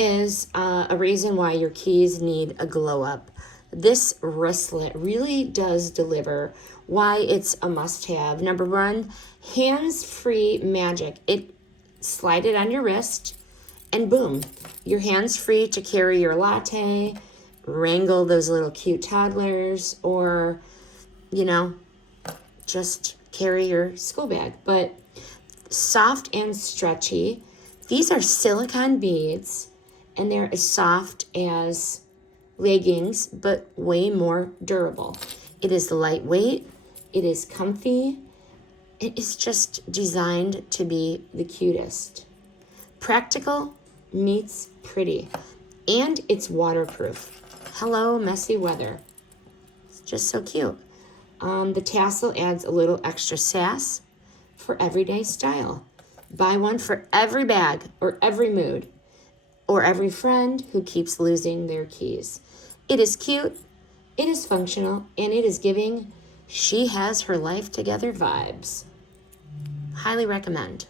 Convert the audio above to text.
is a reason why your keys need a glow up. This wristlet really does deliver why it's a must-have. Number one, hands-free magic. It slide it on your wrist and boom, your hands free to carry your latte, wrangle those little cute toddlers, or, you know, just carry your school bag. But soft and stretchy. These are silicone beads, and they're as soft as leggings, but way more durable. It is lightweight. It is comfy. It is just designed to be the cutest. Practical meets pretty. And it's waterproof. Hello, messy weather. It's just so cute. The tassel adds a little extra sass for everyday style. Buy one for every bag or every mood or every friend who keeps losing their keys. It is cute, it is functional, and it is giving she has her life together vibes. Highly recommend.